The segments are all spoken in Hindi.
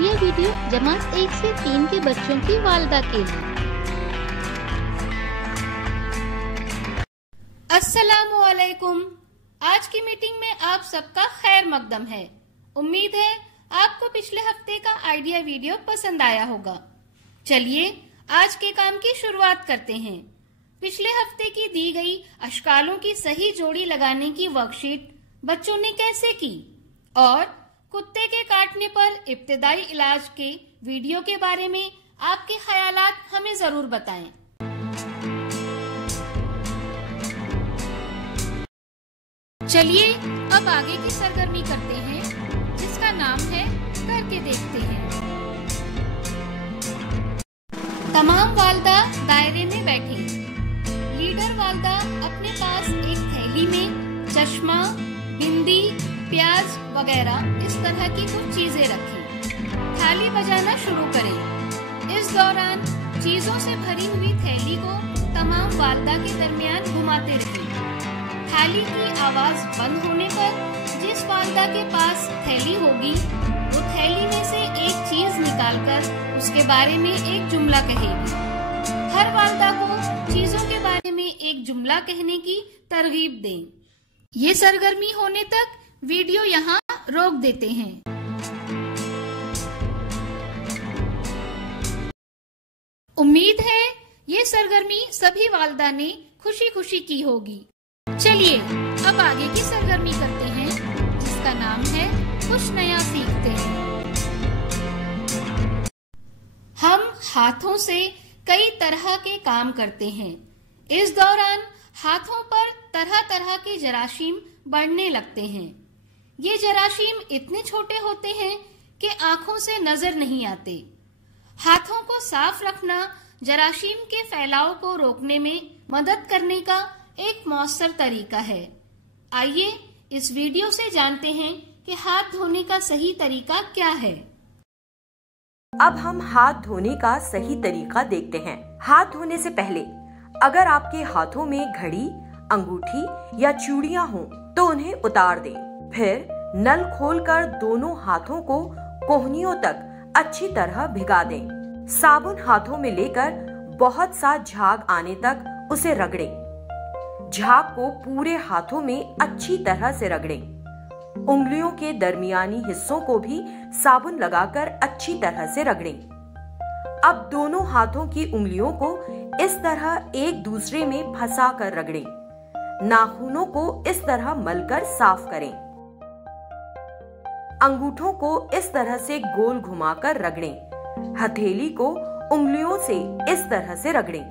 आइडिया वीडियो जमात 1 से 3 के बच्चों की वालिदा के लिए। अस्सलामु अलैकुम। आज की मीटिंग में आप सबका खैर मकदम है। उम्मीद है आपको पिछले हफ्ते का आइडिया वीडियो पसंद आया होगा। चलिए आज के काम की शुरुआत करते हैं। पिछले हफ्ते की दी गई अशकालों की सही जोड़ी लगाने की वर्कशीट बच्चों ने कैसे की और कुत्ते के काटने पर इब्तिदाई इलाज के वीडियो के बारे में आपके ख्यालात हमें जरूर बताएं। चलिए अब आगे की सरगर्मी करते हैं, जिसका नाम है करके देखते हैं। तमाम वालिदा दायरे में बैठी। लीडर वालिदा अपने पास एक थैली में चश्मा, बिंदी, प्याज वगैरह इस तरह की कुछ चीजें रखें। थाली बजाना शुरू करें। इस दौरान चीजों से भरी हुई थैली को तमाम वालिदा के दरमियान घुमाते रहें। थाली की आवाज बंद होने पर जिस वालिदा के पास थैली होगी वो थैली में से एक चीज निकालकर उसके बारे में एक जुमला कहेगी। हर वालिदा को चीजों के बारे में एक जुमला कहने की तरगीब दें। ये सरगर्मी होने तक वीडियो यहाँ रोक देते हैं। उम्मीद है ये सरगर्मी सभी वालिदा ने खुशी खुशी की होगी। चलिए अब आगे की सरगर्मी करते हैं, जिसका नाम है कुछ नया सीखते हैं। हम हाथों से कई तरह के काम करते हैं। इस दौरान हाथों पर तरह तरह के जरासीम बढ़ने लगते हैं। ये जरासीम इतने छोटे होते हैं कि आंखों से नजर नहीं आते। हाथों को साफ रखना जरासीम के फैलाव को रोकने में मदद करने का एक मौसर तरीका है। आइए इस वीडियो से जानते हैं कि हाथ धोने का सही तरीका क्या है। अब हम हाथ धोने का सही तरीका देखते हैं। हाथ धोने से पहले अगर आपके हाथों में घड़ी, अंगूठी या चूड़ियां हों तो उन्हें उतार दें। फिर नल खोलकर दोनों हाथों को कोहनियों तक अच्छी तरह भिगा दें। साबुन हाथों में लेकर बहुत सा झाग आने तक उसे रगड़ें। झाग को पूरे हाथों में अच्छी तरह से रगड़ें। उंगलियों के दरमियानी हिस्सों को भी साबुन लगाकर अच्छी तरह से रगड़ें। अब दोनों हाथों की उंगलियों को इस तरह एक दूसरे में फंसा कर रगड़ें। नाखूनों को इस तरह मलकर साफ करें। अंगूठों को इस तरह से गोल घुमाकर रगड़ें। हथेली को उंगलियों से इस तरह से रगड़ें।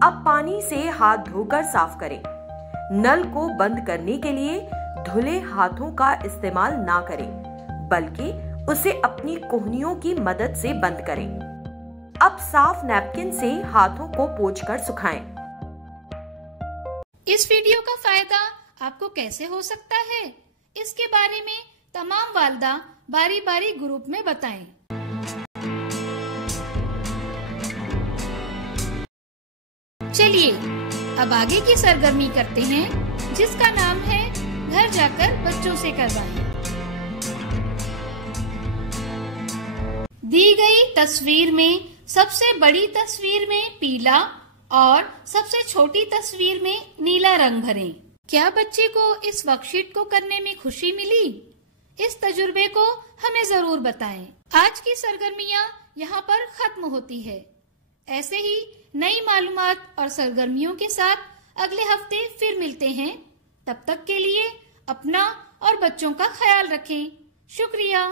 अब पानी से हाथ धोकर साफ करें। नल को बंद करने के लिए धुले हाथों का इस्तेमाल ना करें, बल्कि उसे अपनी कोहनियों की मदद से बंद करें। अब साफ नैपकिन से हाथों को पोंछकर सुखाएं। इस वीडियो का फायदा आपको कैसे हो सकता है, इसके बारे में तमाम वालिदा बारी बारी ग्रुप में बताएं। चलिए अब आगे की सरगर्मी करते हैं, जिसका नाम है घर जाकर बच्चों से करवाएं। दी गई तस्वीर में सबसे बड़ी तस्वीर में पीला और सबसे छोटी तस्वीर में नीला रंग भरें। क्या बच्चे को इस वर्कशीट को करने में खुशी मिली? इस तजुर्बे को हमें जरूर बताएं। आज की सरगर्मियां यहाँ पर खत्म होती है। ऐसे ही नई मालूमात और सरगर्मियों के साथ अगले हफ्ते फिर मिलते हैं। तब तक के लिए अपना और बच्चों का ख्याल रखें। शुक्रिया।